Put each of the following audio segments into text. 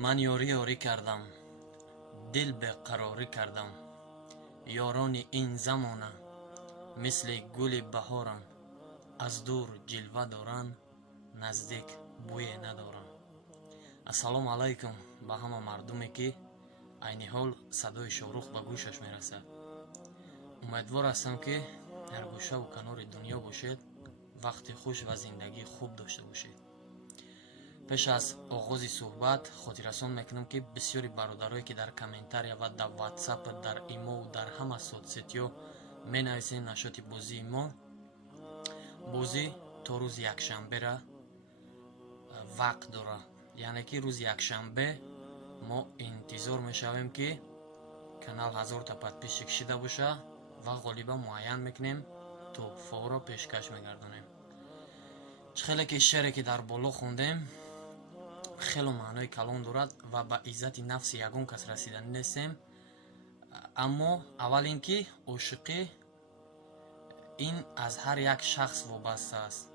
من یاری یاری کردم، دل به قراری کردم. یاران این زمانه مثل گل بهارن، از دور جلوه دارن، نزدیک بوی ندارن. السلام علیکم به همه مردمی که عین حال صدای شاروخ به گوشش میرسد. امیدوار هستم که در گوشه و کنار دنیا باشید، وقت خوش و زندگی خوب داشته باشید. پیش از آغاز صحبت خاطررسان میکنم که بسیاری برادرایی که در کامنتاریا و در واتساپ، در ایمو و در همه سوتسیتیو می نویسین نشاط بازی ما، بازی تا روز یکشنبه را وقت داره. یعنی که روز یکشنبه ما انتظار میشویم که کانال 1000 تا подписчик شده باشه و غالبا معین میکنیم تو فورا پیشکش میگردونیم. خیلی که شعری که در بالا خوندیم خیلی معنای کلان دارد و به عزت نفس یگان کس رسیدن نیستیم. اما اول اینکه عاشقی این از هر یک شخص وابسته است.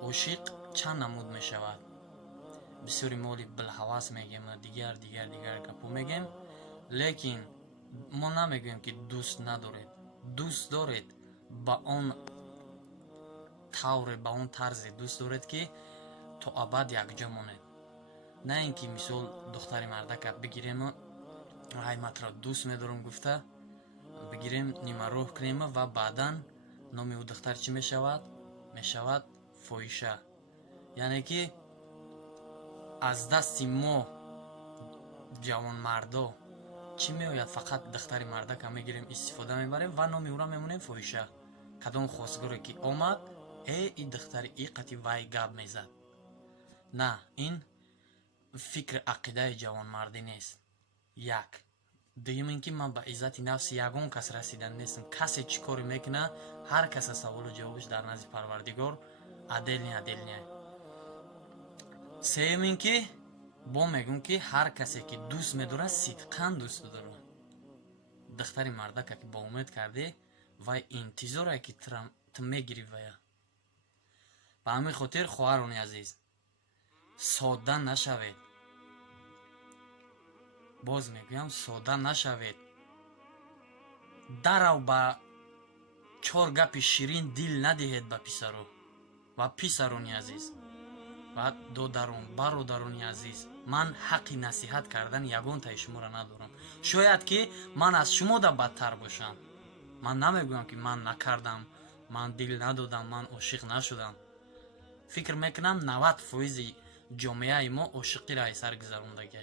عاشق چند نمود می شود؟ بسیاری مولی بالحواس میگیم، دیگر گپو میگیم، لیکن ما نمیگویم که دوست ندارید. دوست دارید با اون طور، با اون طرز دوست دارید که تا ابد یکجا مونید. نه اینکه مثال دختری مردک بگیریم ای مت را دوست میدارم گفته بگیریم نیمه روح کنیم و بعدا نام او دختر چی میشود؟ میشود فاحشه. یعنی که از دست ما جوان مردا چی میآید؟ فقط دختری مردک میگیریم استفاده میبریم و نام او را میمونیم فاحشه. کدام خواستگاری که آمد این دختری ای قطعی وای گپ میزد. نه، این فکر عقیده جوان مردی نیست. یک دویم اینکه من به عزت نفس یگان کس رسیدن نیستم. کسی چی کاری میکنه هر کس سوال و جوابش در نزد پروردگار عدل نه. سوم اینکه با میگم که هر کسی که دوست میداره صدقاً دوست داره. دختری مردک که با امید کرده و انتظاره که تو میگیری ویا. به همین خاطر خواهران عزیز ساده نشوید. باز میگویم ساده نشوید. درو با چهار گپ شیرین دل ندهید به پسرو و پسرانی عزیز و دادران برادرانی عزیز. من حق نصیحت کردن یگان تای شما را ندارم. شاید که من از شما دا بدتر باشم. من نمیگویم که من نکردم، من دل ندادم، من عاشق نشدم. فکر میکنم 90% جامعه ما عاشقی را سر گذراندگی.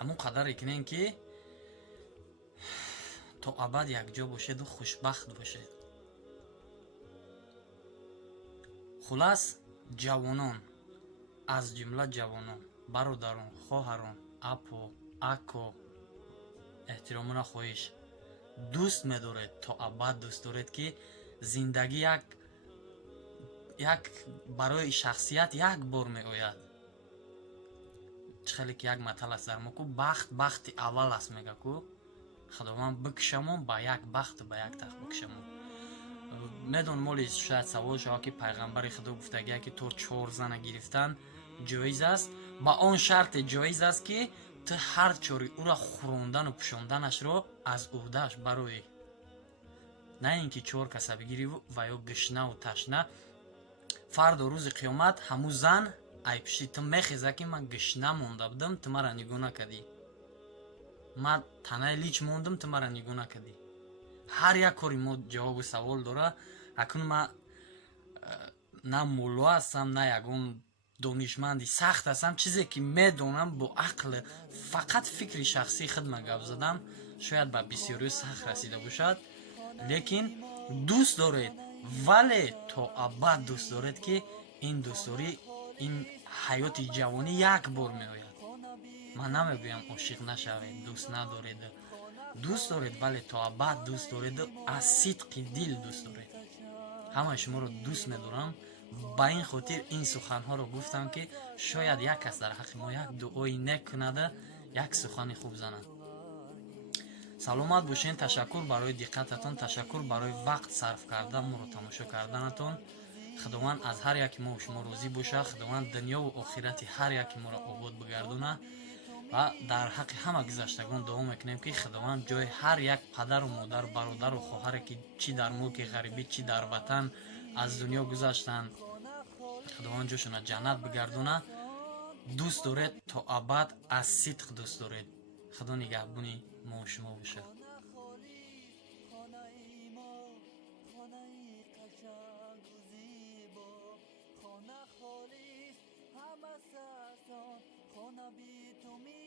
همون قدر کنین که تا ابد یک جا باشید و خوشبخت باشید. خلاص جوانان، از جمله جوانان، برادران، خواهران، اپو، اکو، احترامونه خواهش دوست میدارید تا ابد دوست دارید که زندگی یک برای شخصیت یک بار می آید. خیلی که یک مطل است در ما کو بخت اول است میگه کو خداوند بکشمون با یک بخت و با یک تخت بکشمون. میدون مولی شاید سوال شما که پیغمبر خدا گفتگی که تو 4 زن گرفتن جایز است، با آن شرط جایز است که تو هر چوری او را خوروندن و پشوندنش رو از عهدهش برای. نه اینکه 4 کس بگیری و یا گشنه و تشنه فرد و روز قیامت همو زن ای پیشی تو میخیزه که من گشنه مونده بودم تو مرا نگاه نکردی، من تنه لیچ موندم تو مرا نگاه نکردی. هر یک کاری ما جواب و سوال داره. اکنون من نه مولا هستم نه یگون دانشمندی سخت هستم. چیزی که میدونم با عقل فقط فکر شخصی خود من گپ زدم. شاید به بسیاری سخت رسیده باشد، لیکن دوست دارید ولی تا ابد دوست دارید که این دوستداری این حیات جوانی یک بار می آید. من نمیگویم عاشق نشوید، دوست ندارید. دوست دارید ولی تا ابد دوست دارید، از صدق دل دوست دارید. همه شما رو دوست میدارم. با این خاطر این سخنها رو گفتم که شاید یک کس در حق ما یک دعای نیک کنده، یک سخن خوب زند. سلامت باشین. تشکر برای دقتتان، تشکر برای وقت صرف کردن ما رو تماشا کردنتان. خداوند از هر یک ما و شما راضی باشه. خداوند دنیا و آخرت هر یک ما را آباد بگردونه و در حق همه گذشتگان دعا میکنیم که خداوند جای هر یک پدر و مادر، برادر و خواهر که چی در ملک غریبی چی در وطن از دنیا گذشتن، خداوند جاشون جنت بگردونه. دوست دارید تا ابد از صدق دوست دارید. خدا نگهبانی ما و شما باشه. خانه بی تو می